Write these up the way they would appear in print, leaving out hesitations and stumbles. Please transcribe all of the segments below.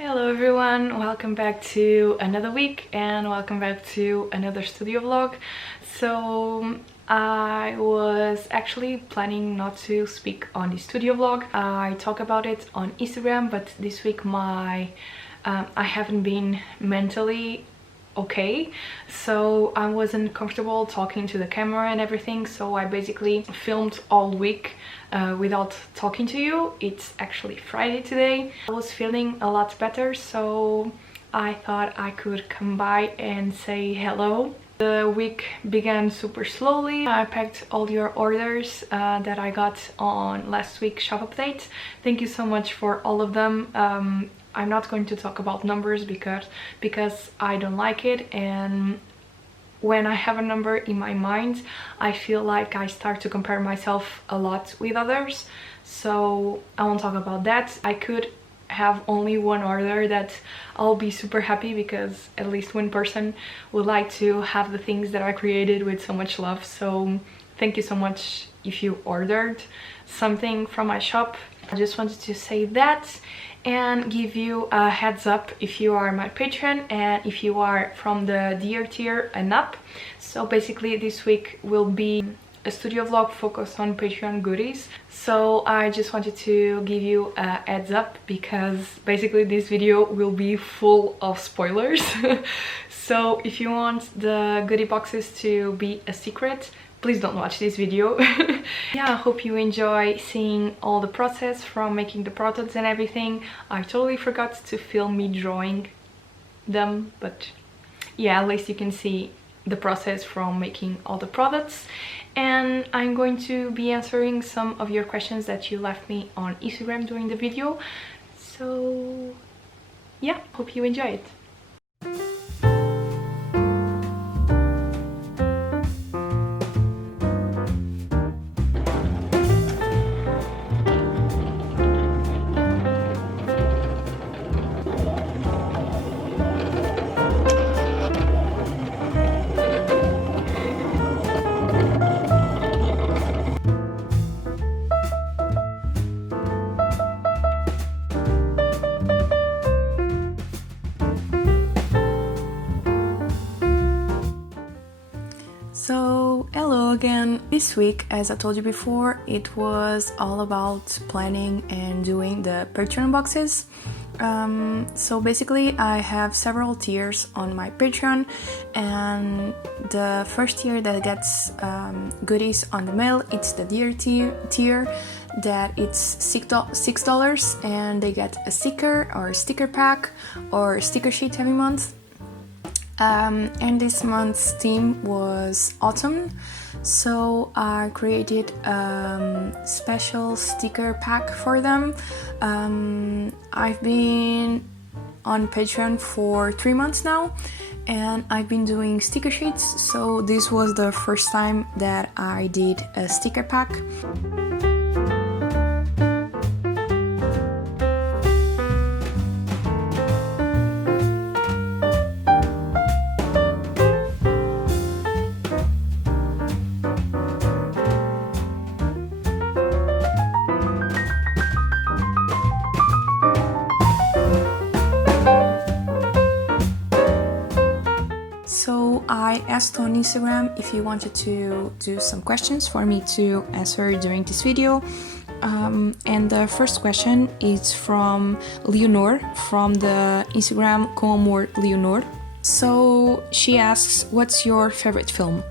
Hello everyone, welcome back to another week and welcome back to another studio vlog. So I was actually planning not to speak on the studio vlog. I talk about it on Instagram, but this week I haven't been mentally okay, so I wasn't comfortable talking to the camera and everything, so I basically filmed all week without talking to you. It's actually Friday today. I was feeling a lot better, so I thought I could come by and say hello. The week began super slowly. I packed all your orders that I got on last week's shop update. Thank you so much for all of them. I'm not going to talk about numbers because I don't like it, and when I have a number in my mind I feel like I start to compare myself a lot with others, so I won't talk about that. I could have only one order that I'll be super happy, because at least one person would like to have the things that I created with so much love. So thank you so much if you ordered something from my shop. I just wanted to say that and give you a heads up if you are my patron and if you are from the dear tier and up. So basically this week will be a studio vlog focused on Patreon goodies. So I just wanted to give you a heads up because basically this video will be full of spoilers. So if you want the goodie boxes to be a secret, please don't watch this video. Yeah, I hope you enjoy seeing all the process from making the products and everything. I totally forgot to film me drawing them, but yeah, at least you can see the process from making all the products. And I'm going to be answering some of your questions that you left me on Instagram during the video. So yeah, hope you enjoy it. So hello again. This week, as I told you before, it was all about planning and doing the Patreon boxes. So basically I have several tiers on my Patreon, and the first tier that gets goodies on the mail, it's the dear tier that it's $6 and they get a sticker or a sticker pack or a sticker sheet every month. And this month's theme was autumn, so I created a special sticker pack for them. I've been on Patreon for 3 months now, and I've been doing sticker sheets, so this was the first time that I did a sticker pack. So I asked on Instagram if you wanted to do some questions for me to answer during this video. And the first question is from Leonor, from the Instagram Com Amor Leonor. So she asks, what's your favorite film?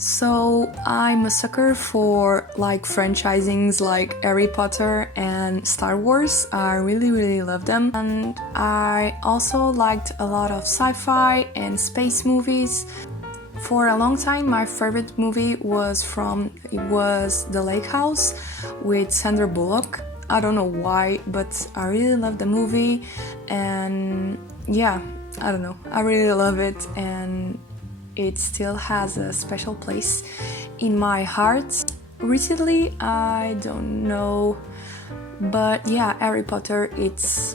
So I'm a sucker for like franchisings like Harry Potter and Star Wars. I really love them, and I also liked a lot of sci-fi and space movies. For a long time my favorite movie was The Lake House with Sandra Bullock. I don't know why, but I really love the movie, and yeah, I don't know, I really love it, and it still has a special place in my heart. Recently, I don't know, but yeah, Harry Potter, it's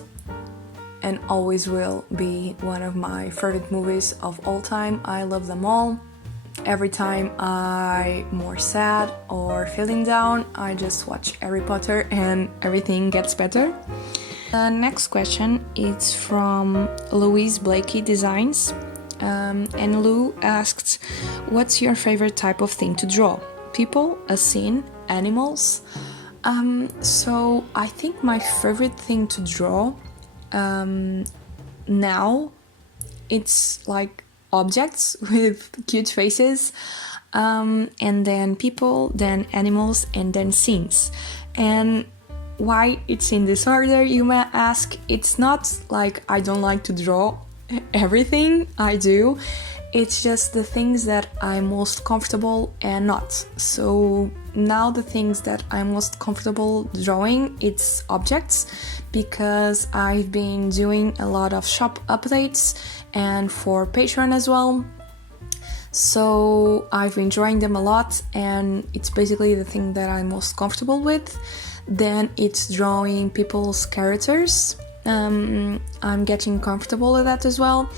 and always will be one of my favorite movies of all time. I love them all. Every time I'm more sad or feeling down, I just watch Harry Potter and everything gets better. The next question is from Louise Blakey Designs. And Lou asked, what's your favorite type of thing to draw? People, a scene, animals? So I think my favorite thing to draw now, it's like objects with cute faces, and then people, then animals, and then scenes. And why it's in this order, you may ask. It's not like I don't like to draw everything, I do. It's just the things that I'm most comfortable and not. So now the things that I'm most comfortable drawing, it's objects, because I've been doing a lot of shop updates and for Patron as well. So I've been drawing them a lot, and it's basically the thing that I'm most comfortable with. Then it's drawing people's characters. I'm getting comfortable with that as well.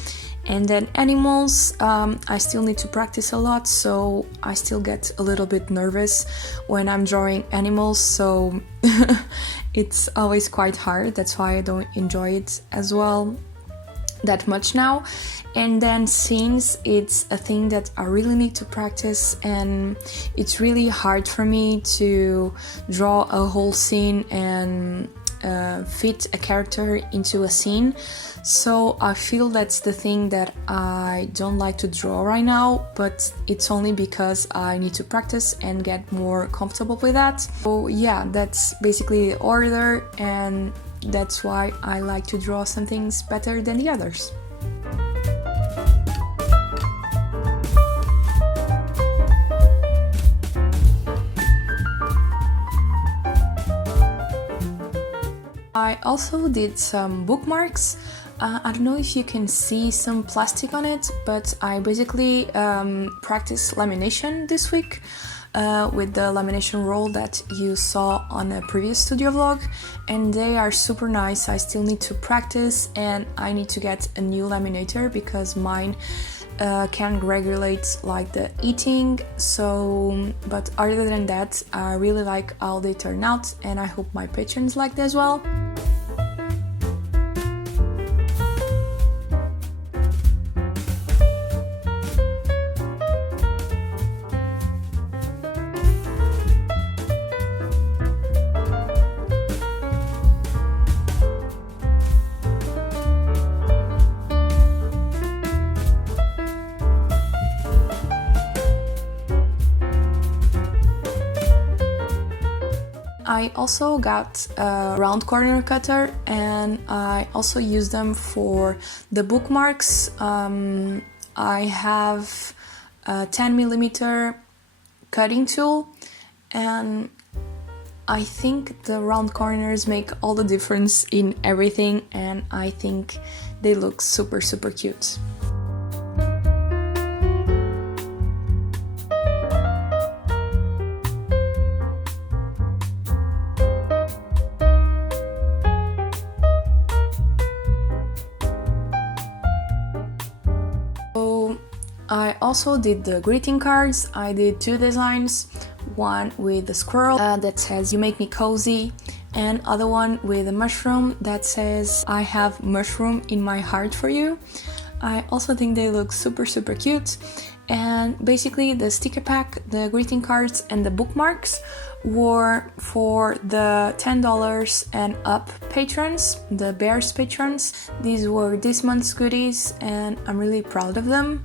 And then animals, I still need to practice a lot, so I still get a little bit nervous when I'm drawing animals, so it's always quite hard. That's why I don't enjoy it as well that much now. And then scenes, it's a thing that I really need to practice, and it's really hard for me to draw a whole scene and fit a character into a scene. So I feel that's the thing that I don't like to draw right now, but it's only because I need to practice and get more comfortable with that. So yeah, that's basically the order, and that's why I like to draw some things better than the others. I also did some bookmarks. I don't know if you can see some plastic on it, but I basically practiced lamination this week with the lamination roll that you saw on a previous studio vlog, and they are super nice. I still need to practice, and I need to get a new laminator because mine can regulate like the eating. So, but other than that, I really like how they turn out, and I hope my patrons like that as well. I also got a round corner cutter, and I also use them for the bookmarks. I have a 10mm cutting tool, and I think the round corners make all the difference in everything, and I think they look super cute. I also did the greeting cards. I did two designs, one with the squirrel that says "You make me cozy," and other one with a mushroom that says "I have mushroom in my heart for you." I also think they look super cute. And basically the sticker pack, the greeting cards, and the bookmarks were for the $10 and up patrons, the Bears patrons. These were this month's goodies, and I'm really proud of them.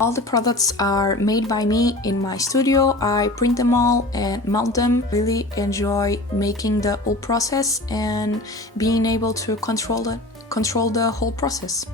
All the products are made by me in my studio. I print them all and mount them. Really enjoy making the whole process and being able to control the whole process.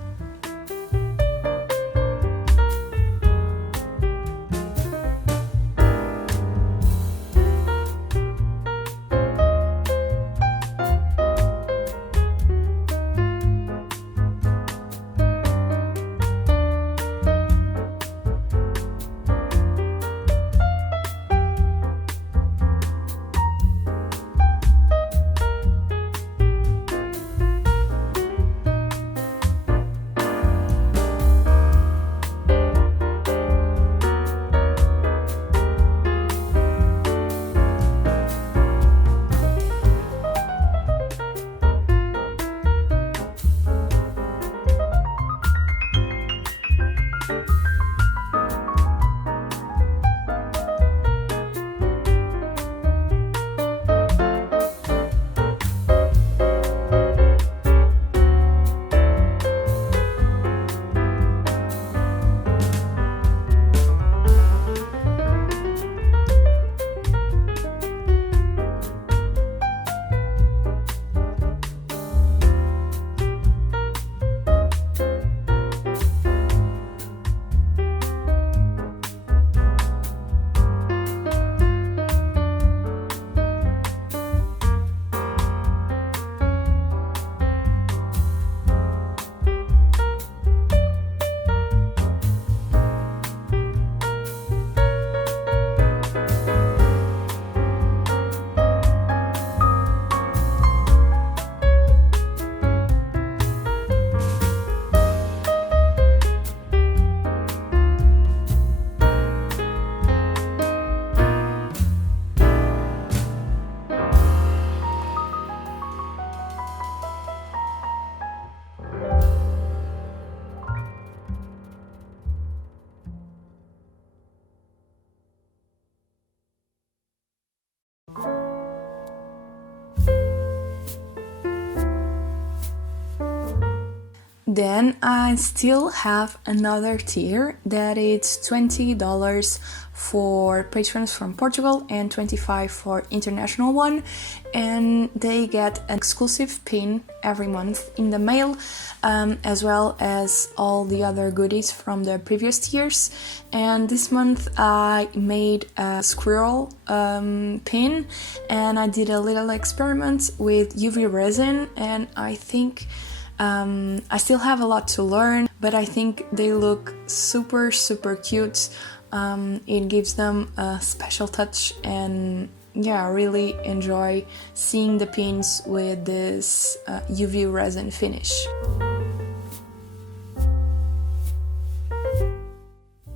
Then I still have another tier that it's $20 for patrons from Portugal and $25 for international one, and they get an exclusive pin every month in the mail, as well as all the other goodies from the previous tiers. And this month I made a squirrel pin, and I did a little experiment with UV resin, and I think I still have a lot to learn, but I think they look super cute. It gives them a special touch, and yeah, I really enjoy seeing the pins with this UV resin finish.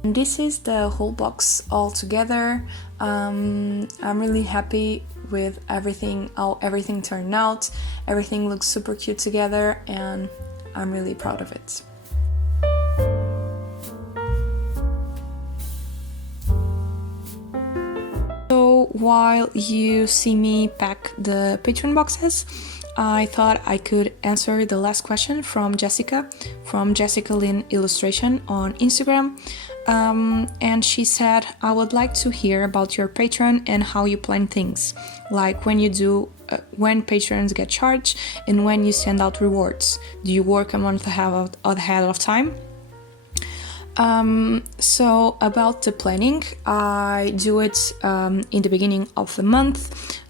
And this is the whole box all together. I'm really happy with everything, how everything turned out. Everything looks super cute together, and I'm really proud of it. So while you see me pack the Patron boxes, I thought I could answer the last question from Jessica Lynn Illustration on Instagram. And she said, I would like to hear about your Patron and how you plan things, like when patrons get charged and when you send out rewards. Do you work a month ahead of time? So about the planning, I do it in the beginning of the month.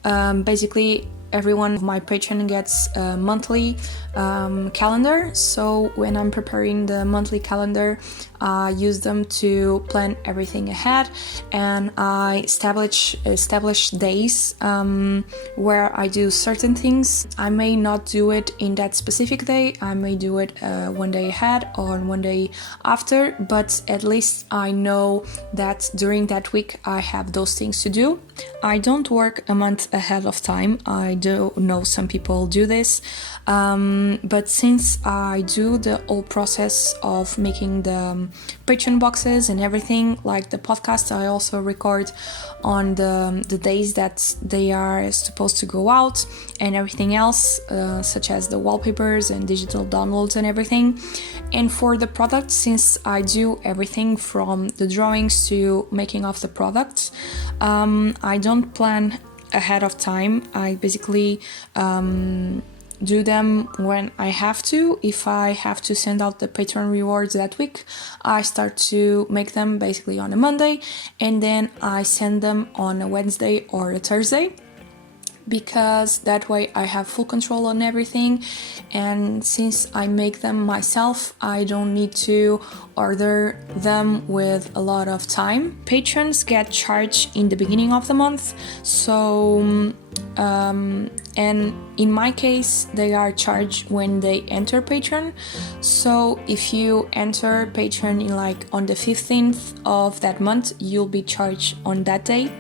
Basically, every one of my patrons gets a monthly calendar. So when I'm preparing the monthly calendar, I use them to plan everything ahead, and I establish days where I do certain things. I may not do it in that specific day. I may do it one day ahead or one day after, but at least I know that during that week I have those things to do. I don't work a month ahead of time. I do know some people do this, but since I do the whole process of making the Patreon boxes and everything, like the podcast, I also record on the days that they are supposed to go out, and everything else, such as the wallpapers and digital downloads and everything. And for the product, since I do everything from the drawings to making of the products, I don't plan ahead of time. I basically do them when I have to. If I have to send out the Patreon rewards that week, I start to make them basically on a Monday, and then I send them on a Wednesday or a Thursday, because that way I have full control on everything. And since I make them myself, I don't need to order them with a lot of time. Patrons get charged in the beginning of the month, so and in my case they are charged when they enter Patreon. So if you enter Patreon in on the 15th of that month, you'll be charged on that day.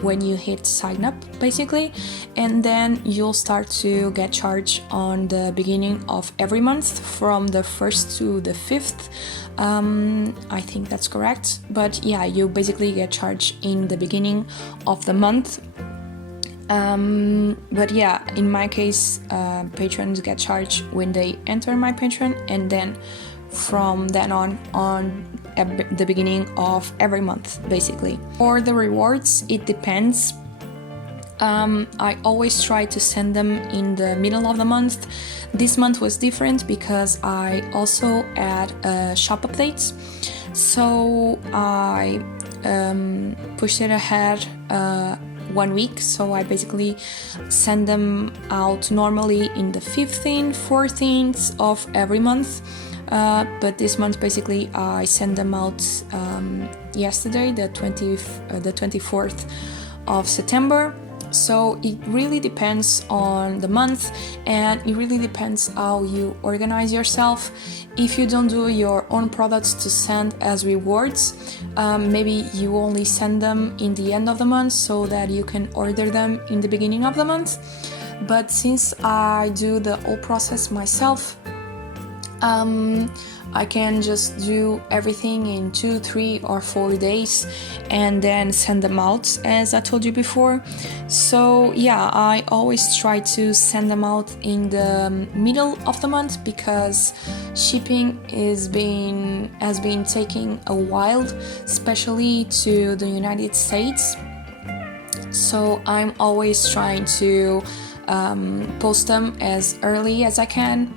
When you hit sign up basically, and then you'll start to get charged on the beginning of every month from the 1st to the 5th. I think that's correct, but yeah, you basically get charged in the beginning of the month. But yeah, in my case, patrons get charged when they enter my Patreon, and then from then on at the beginning of every month basically. For the rewards, it depends. I always try to send them in the middle of the month. This month was different because I also add shop updates, so I pushed it ahead 1 week. So I basically send them out normally in the 15th, 14th of every month. But this month basically I sent them out yesterday, the 24th of September. So it really depends on the month, and it really depends how you organize yourself. If you don't do your own products to send as rewards, maybe you only send them in the end of the month so that you can order them in the beginning of the month. But since I do the whole process myself, I can just do everything in 2, 3 or 4 days and then send them out, as I told you before. So yeah, I always try to send them out in the middle of the month because shipping has been taking a while, especially to the United States. So I'm always trying to post them as early as I can,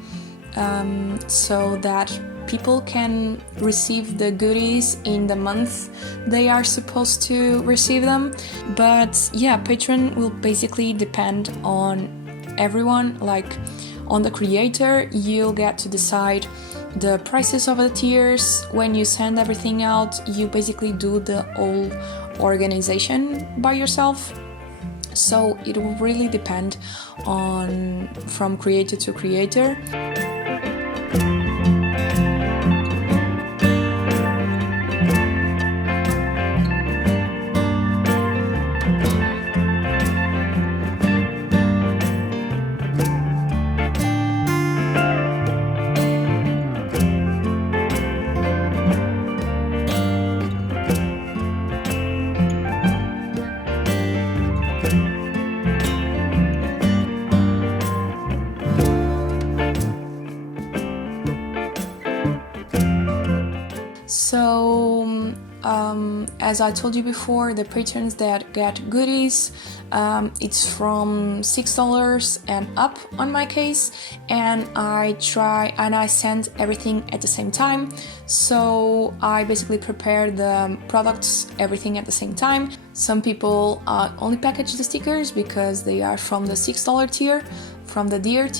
so that people can receive the goodies in the month they are supposed to receive them. But yeah, Patreon will basically depend on everyone, like on the creator. You'll get to decide the prices of the tiers. When you send everything out, you basically do the whole organization by yourself. So it will really depend on from creator to creator. So as I told you before, the patrons that get goodies, it's from $6 and up on my case, and I send everything at the same time. So I basically prepare the products, everything at the same time. Some people only package the stickers because they are from the $6 tier, from the Dear's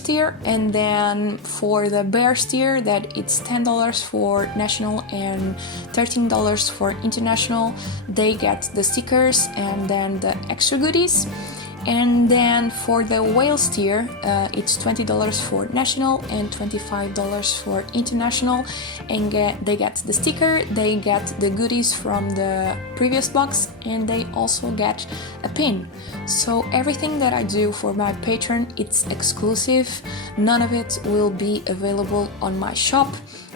tier, and then for the Bear's tier, that it's $10 for national and $13 for international. They get the stickers and then the extra goodies. And then for the Whales tier, it's $20 for national and $25 for international, and they get the sticker, they get the goodies from the previous box, and they also get a pin. So everything that I do for my Patron, it's exclusive. None of it will be available on my shop.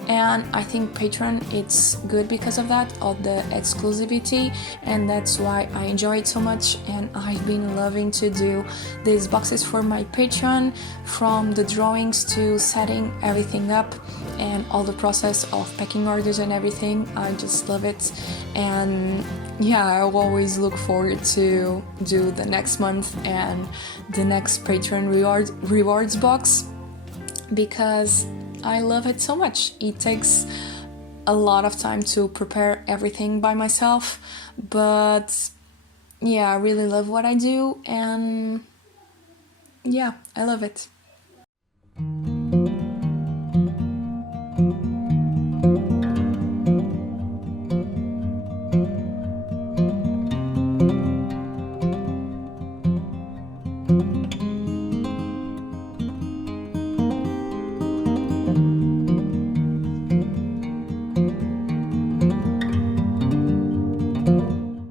And I think Patron, it's good because of that, of the exclusivity, and that's why I enjoy it so much. And I've been loving to do these boxes for my Patron, from the drawings to setting everything up and all the process of packing orders and everything. I just love it. And yeah, I always look forward to do the next month and the next Patron rewards box, because I love it so much. It takes a lot of time to prepare everything by myself, but yeah, I really love what I do, and yeah, I love it.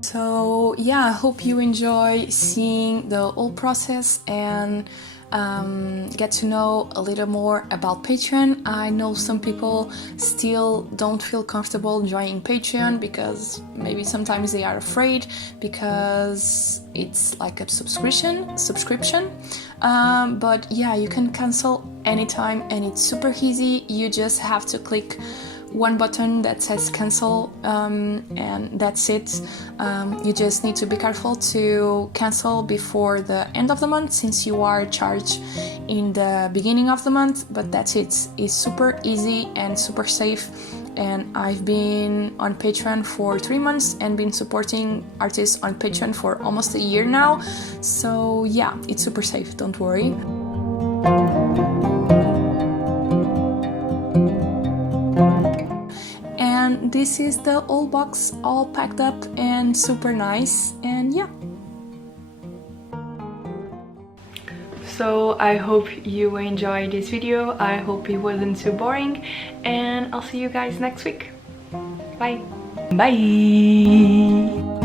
So yeah, I hope you enjoy seeing the whole process and get to know a little more about Patreon. I know some people still don't feel comfortable joining Patreon because maybe sometimes they are afraid because it's like a subscription. But yeah, you can cancel anytime and it's super easy. You just have to click one button that says cancel, and that's it. You just need to be careful to cancel before the end of the month, since you are charged in the beginning of the month, but that's it. It's super easy and super safe, and I've been on Patreon for 3 months and been supporting artists on Patreon for almost a year now. So yeah, it's super safe, don't worry. And this is the whole box, all packed up and super nice, and yeah. So I hope you enjoyed this video. I hope it wasn't too boring, and I'll see you guys next week. Bye. Bye.